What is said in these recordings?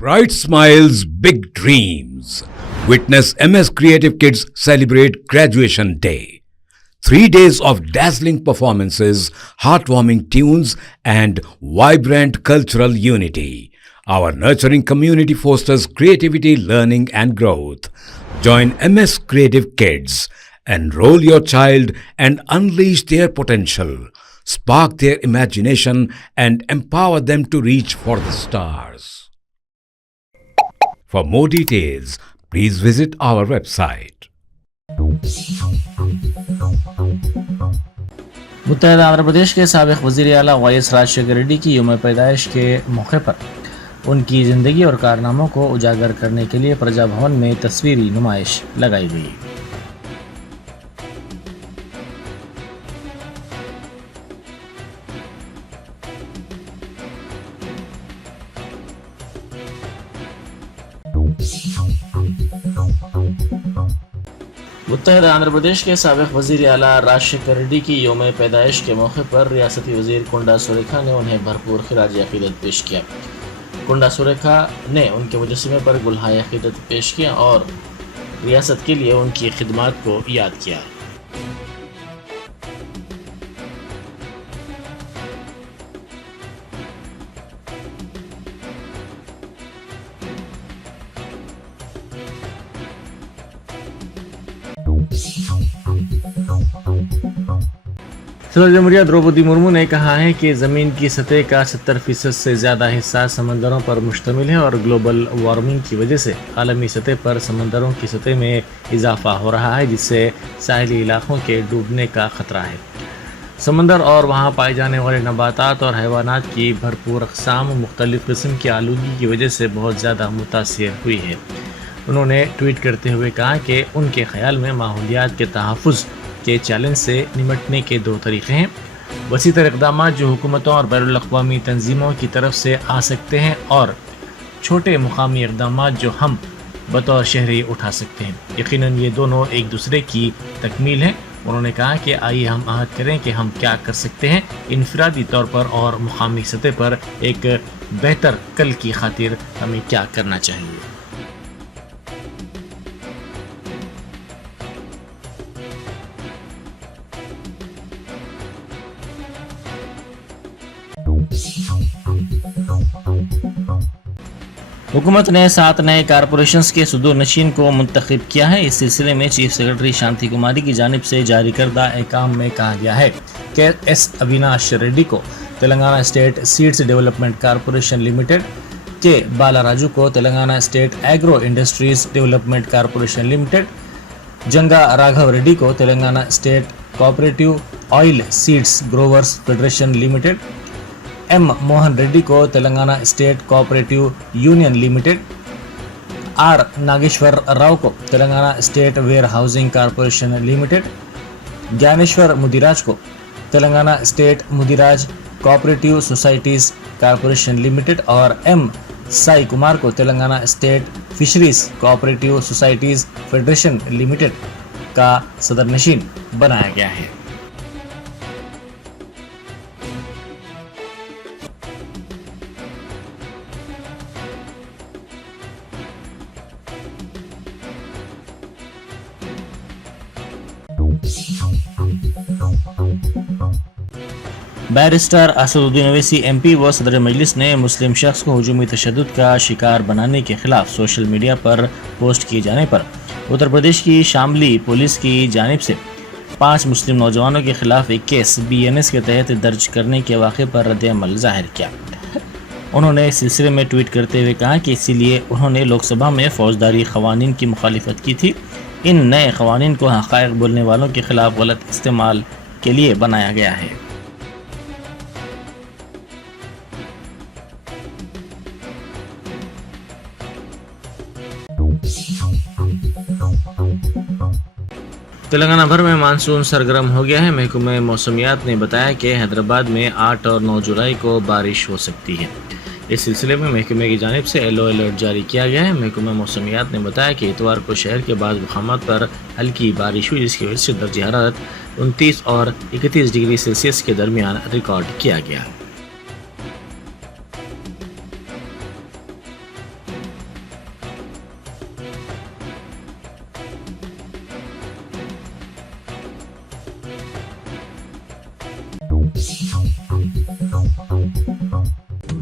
Bright smiles, big dreams. Witness MS Creative Kids celebrate Graduation Day. 3 days of dazzling performances, heartwarming tunes, and vibrant cultural unity. Our nurturing community fosters creativity, learning, and growth. Join MS Creative Kids. Enroll your child and unleash their potential. Spark their imagination and empower them to reach for the stars. For more details, please visit our website. मुत्तहदा Andhra Pradesh के साबिक वज़ीर आला YS Rajshekhar Reddy की यौम पैदाइश के मौके पर उनकी ज़िंदगी और कारनामों को उजागर करने के लिए प्रजा भवन में तस्वीरी नुमाइश लगाई गई। मुत्तहदा आंध्र प्रदेश के साबिक वज़ीर आला राजशेखर रेड्डी की यौम पैदाइश के मौके पर रियासती वज़ीर कुंडा सुरेखा ने उन्हें भरपूर खिराज अक़ीदत पेश किया। कुंडा सुरेखा ने उनके मुजस्समे पर गुलहाए अक़ीदत पेश किया और रियासत के लिए उनकी खिदमात को याद किया। सदर जमहूरिया द्रौपदी मुर्मू ने कहा है कि ज़मीन की सतह का 70% से ज़्यादा हिस्सा समंदरों पर मुश्तमिल है और ग्लोबल वार्मिंग की वजह से आलमी सतह पर समंदरों की सतह में इजाफा हो रहा है, जिससे साहिली इलाकों के डूबने का ख़तरा है। समंदर और वहाँ पाए जाने वाले नबातात और हैवानात की भरपूर अक़साम मुख्तलिफ़ किस्म की आलूगी की वजह से बहुत ज़्यादा मुतासिर हुई है। उन्होंने ट्वीट करते हुए कहा कि उनके ख़याल में माहौलियात के तहफ़्फ़ुज़ के चैलेंज से निमटने के 2 तरीक़े हैं। वसी तर इक़दाम जो हुकूमतों और बैनुल अक़वामी तंजीमों की तरफ से आ सकते हैं और छोटे मुकामी इक़दाम जो हम बतौर शहरी उठा सकते हैं। यकीनन ये दोनों एक दूसरे की तकमील हैं। उन्होंने कहा कि आइए हम अहद करें कि हम क्या कर सकते हैं इनफरादी तौर पर और मुकामी सतह पर एक बेहतर कल की खातिर हमें क्या करना चाहिए। हुकूमत ने 7 नए कारपोरेशंस के सुदूर नशीन को मुंतखब किया है। इस सिलसिले में चीफ सेक्रेटरी शांति कुमारी की जानिब से जारी करदा एहकाम में कहा गया है कि एस अविनाश रेड्डी को Telangana state seeds development corporation limited, K Bala Raju को Telangana state agro industries development corporation limited, Janga Raghava Reddy को Telangana state cooperative oil seeds growers federation limited, M Mohan Reddy को Telangana state cooperative union limited, R Nageshwar Rao को Telangana state warehousing corporation limited, Gyaneshwar Mudiraj को Telangana state Mudiraj cooperative societies corporation limited और M Sai Kumar को Telangana state fisheries cooperative societies federation limited का सदर नशीन बनाया गया है। बैरिस्टर असदुद्दीन ओवैसी एमपी व सदर मजलिस ने मुस्लिम शख्स को हुजूमी तशद्दुद का शिकार बनाने के खिलाफ सोशल मीडिया पर पोस्ट किए जाने पर उत्तर प्रदेश की शामली पुलिस की जानिब से 5 मुस्लिम नौजवानों के खिलाफ एक केस BNS के तहत दर्ज करने के वाक़े पर रद्द-ए-अमल ज़ाहिर किया। उन्होंने इस सिलसिले में ट्वीट करते हुए कहा कि इसीलिए उन्होंने लोकसभा में फौजदारी क़वानीन की मुखालिफत की थी। इन नए क़वानीन को हक़ाइक़ बोलने वालों के खिलाफ गलत इस्तेमाल के लिए बनाया गया है। तेलंगाना भर में मानसून सरगर्म हो गया है। महकमे मौसमियात ने बताया कि हैदराबाद में 8 और 9 जुलाई को बारिश हो सकती है। इस सिलसिले में महकमे की जानिब से येलो अलर्ट जारी किया गया है। महकमा मौसमियात ने बताया कि इतवार को शहर के बाद मकामात पर हल्की बारिश हुई, जिसकी वजह से दर्ज हरारत 29 और 31 डिग्री सेल्सियस के दरमियान रिकॉर्ड किया गया।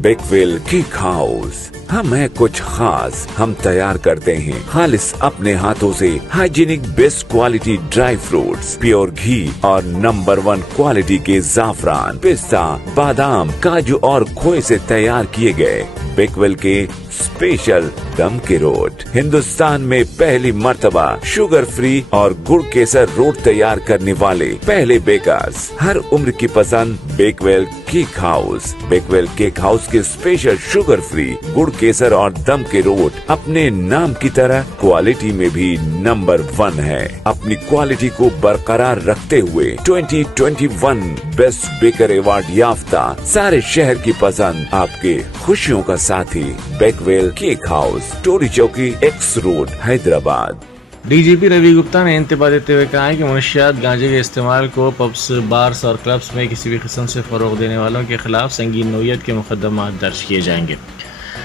Bakewell cake house. हम है कुछ खास, हम तैयार करते हैं खालिस अपने हाथों से hygienic best quality dry fruits, pure घी और नंबर 1 क्वालिटी के जाफरान, पिस्ता, बादाम, काजू और खोए से तैयार किए गए बेकवेल के स्पेशल दम के रोट। हिंदुस्तान में पहली मर्तबा शुगर फ्री और गुड़ केसर रोट तैयार करने वाले पहले बेकर्स। हर उम्र की पसंद Bakewell cake house. Bakewell cake house के स्पेशल शुगर फ्री, गुड़ केसर और दम के रोट अपने नाम की तरह क्वालिटी में भी नंबर 1 है। अपनी क्वालिटी को बरकरार रखते हुए 2021 बेस्ट बेकर अवार्ड याफ्ता सारे शहर की पसंद, आपके खुशियों का साथी Bakewell cake house, Toli Chowki, X road, Hyderabad. DGP Ravi Gupta ने इंतबा देते हुए कहा है कि मनशियात गांजे के इस्तेमाल को पब्स, बार्स और क्लब्स में किसी भी किस्म से फ़रोग़ देने वालों के खिलाफ संगीन नौयत के मुकदमा दर्ज किए जाएंगे।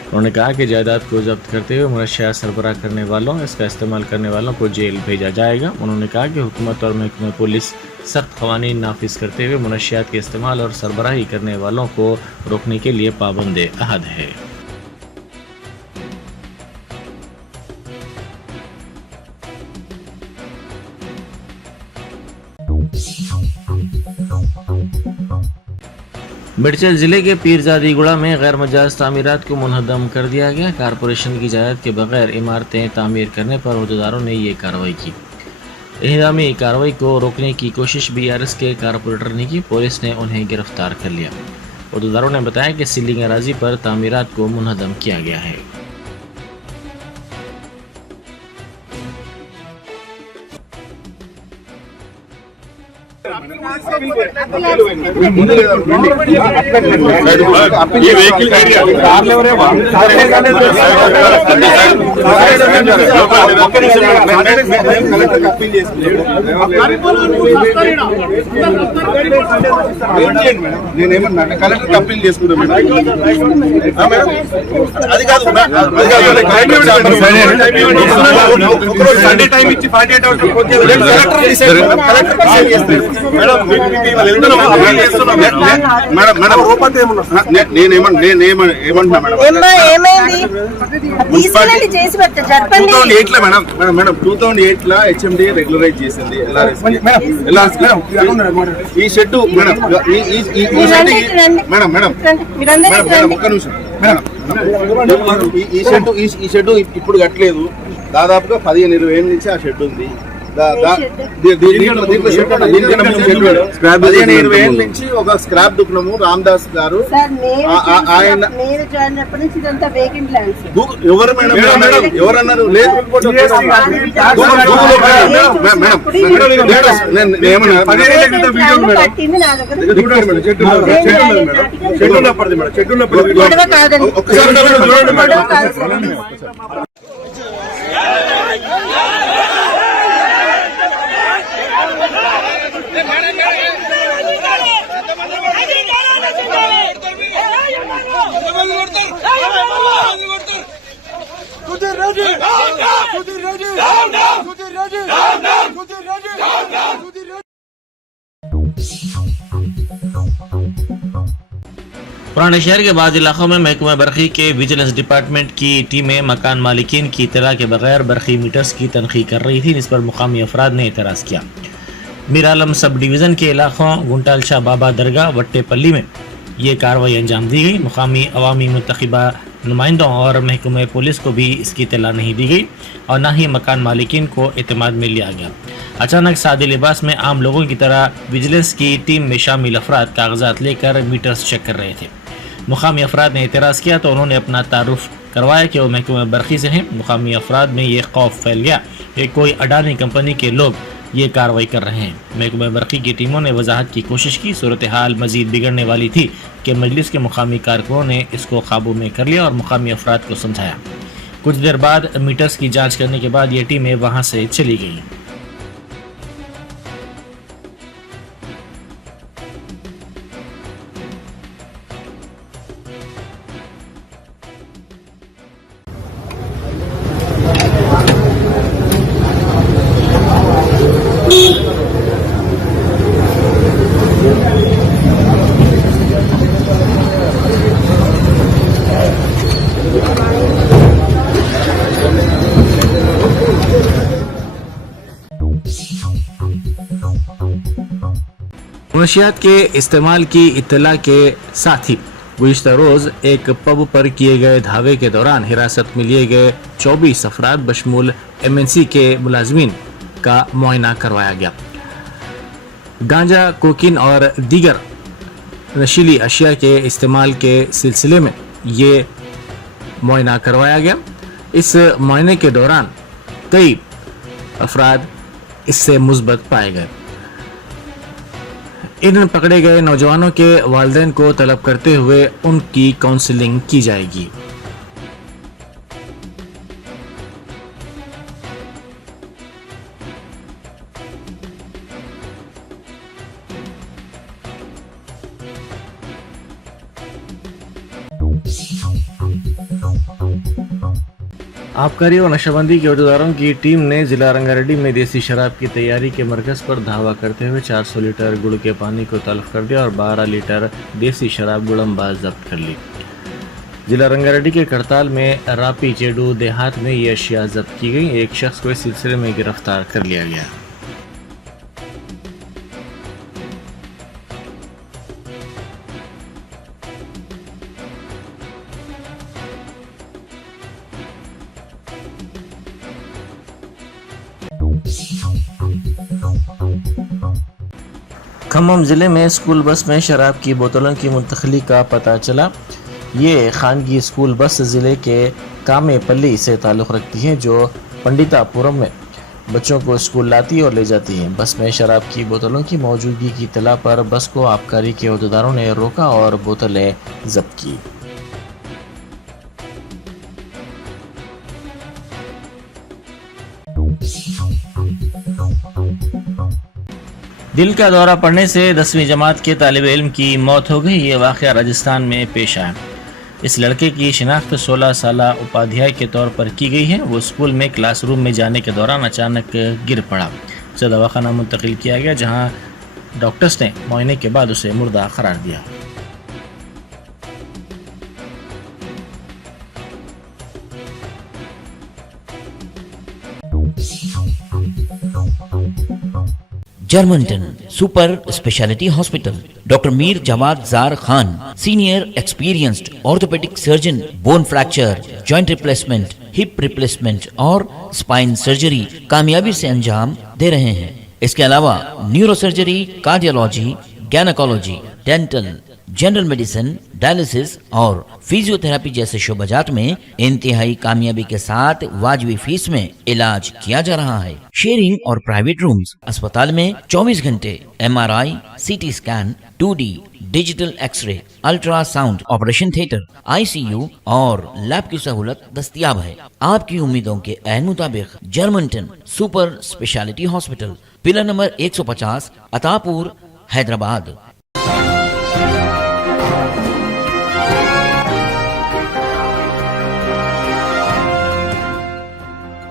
उन्होंने कहा कि जायदाद को जब्त करते हुए मनशियात सरबराह करने वालों, इसका इस्तेमाल करने वालों को जेल भेजा जाएगा। उन्होंने कहा कि हुकूमत और महकमे पुलिस सख्त क़वानीन नाफिज करते हुए मनशियात के इस्तेमाल और सरबराही करने वालों को रोकने के लिए पाबंद अहद है। मिर्चल जिले के पीरजादीगुड़ा में गैर मजाज तामीरात को मुनहदम कर दिया गया। कारपोरेशन की इजाज़त के बगैर इमारतें तामीर करने पर अहदेदारों ने ये कार्रवाई की। इहदामी कार्रवाई को रोकने की कोशिश BRS के कारपोरेटर ने की। पुलिस ने उन्हें गिरफ्तार कर लिया। अहदेदारों ने बताया कि सीलिंग अराजी पर तामीरात को मुनहदम किया गया है। నేనేమన్నా కలెక్టర్ అప్పీల్ చేసుకుంటా మేడం అది కాదు సండే టైం ఇచ్చి 48 అవర్స్ HMD రెగ్యులరైజ్ చేసింది ఈ షెడ్ ఒక్క నిమిషం ఈ షెడ్ ఇప్పుడు కట్టలేదు. దాదాపుగా 15-20 ఏళ్ళ నుంచి ఆ షెడ్ ఉంది. 15-20 ఏళ్ళ నుంచి ఒక స్క్రాప్ దుకాణము రామదాస్ గారు ఆయన ఎవరు మేడం ఎవరన్నారు లేదు पुराने शहर के बाद इलाकों में महकमा बरखी के विजिलेंस डिपार्टमेंट की टीमें मकान मालिकीन की इत्तला के बगैर बरखी मीटर्स की तनखी कर रही थी, जिस पर मुकामी अफराद ने एतराज़ किया। मीर आलम सब डिवीज़न के इलाकों गुंटाल शाह बाबा दरगाह वट्टेपल्ली में ये कार्रवाई अंजाम दी गई। मुकामी अवामी मुंतखबा नुमाइंदों और महकमे पुलिस को भी इसकी इत्तला नहीं दी गई और न ही मकान मालिकीन को एतमाद में लिया गया। अचानक सादे लिबास में आम लोगों की तरह विजिलेंस की टीम में शामिल अफराद कागजात लेकर मीटर्स चेक कर रहे थे। मुकामी अफराद ने एतराज़ किया तो उन्होंने अपना तारुफ करवाया कि वो महकमा बरखी से हैं। मुकामी अफराद में ये खौफ फैल गया कि कोई अडानी कंपनी के लोग ये कार्रवाई कर रहे हैं। महकमा बरखी की टीमों ने वजाहत की कोशिश की। सूरत हाल मजीद बिगड़ने वाली थी कि मजलिस के मुकामी कारकुनों ने इसको काबू में कर लिया और मुकामी अफराद को समझाया। कुछ देर बाद मीटर्स की जांच करने के बाद ये टीमें वहाँ से चली गईं। منشیات کے استعمال کی اطلاع کے ساتھ ہی گزشتہ روز ایک پب پر کیے گئے دھاوے کے دوران حراست میں لیے گئے 24 افراد بشمول MNC کے ملازمین کا معائنہ کروایا گیا. گانجا، کوکین اور دیگر نشیلی اشیاء کے استعمال کے سلسلے میں یہ معائنہ کروایا گیا. اس معائنے کے دوران کئی افراد اس سے مثبت پائے گئے. ان پکڑے گئے نوجوانوں کے والدین کو طلب کرتے ہوئے ان کی کاؤنسلنگ کی جائے گی. آبکاری اور نشہ بندی کے عہدیداروں کی ٹیم نے ضلع رنگا ریڈی میں دیسی شراب کی تیاری کے مرکز پر دھاوا کرتے ہوئے 400 لیٹر گڑ کے پانی کو تلف کر دیا اور 12 لیٹر دیسی شراب گڑمباز ضبط کر لی. ضلع رنگا ریڈی کے کرتال میں راپی چیڈو دیہات میں یہ اشیاء ضبط کی گئی. ایک شخص کو اس سلسلے میں گرفتار کر لیا گیا. کھمم ضلع میں اسکول بس میں شراب کی بوتلوں کی منتقلی کا پتہ چلا. یہ خانگی اسکول بس ضلع کے کامے پلی سے تعلق رکھتی ہے جو پنڈیتا پورم میں بچوں کو اسکول لاتی اور لے جاتی ہے. بس میں شراب کی بوتلوں کی موجودگی کی اطلاع پر بس کو آبکاری کے عہدیداروں نے روکا اور بوتلیں ضبط کی. دل کا دورہ پڑنے سے 10ویں جماعت کے طالب علم کی موت ہو گئی. یہ واقعہ راجستھان میں پیش آیا. اس لڑکے کی شناخت 16 سالہ اپادھیائے کے طور پر کی گئی ہے. وہ اسکول میں کلاس روم میں جانے کے دوران اچانک گر پڑا. اسے دواخانہ منتقل کیا گیا جہاں ڈاکٹرز نے معائنے کے بعد اسے مردہ قرار دیا. جرمنٹن super specialty hospital. Doctor Mir Jawad Zar Khan, senior experienced orthopaedic surgeon, bone fracture, joint replacement, hip replacement اور اسپائن سرجری کامیابی سے انجام دے رہے ہیں. اس کے علاوہ neuro surgery, cardiology, gynaecology, dental, general medicine, dialysis اور فزیو تھراپی جیسے شعبات میں انتہائی کامیابی کے ساتھ واجبی فیس میں علاج کیا جا رہا ہے. شیئرنگ اور پرائیویٹ رومز. اسپتال میں 24 گھنٹے MRI، CT scan, 2D digital X ray, ultra sound, operation theatre, ICU اور لیب کی سہولت دستیاب ہے. آپ کی امیدوں کے عین مطابق جرمنٹن super specialty hospital, pillar number 150، عطا پور، حیدرآباد.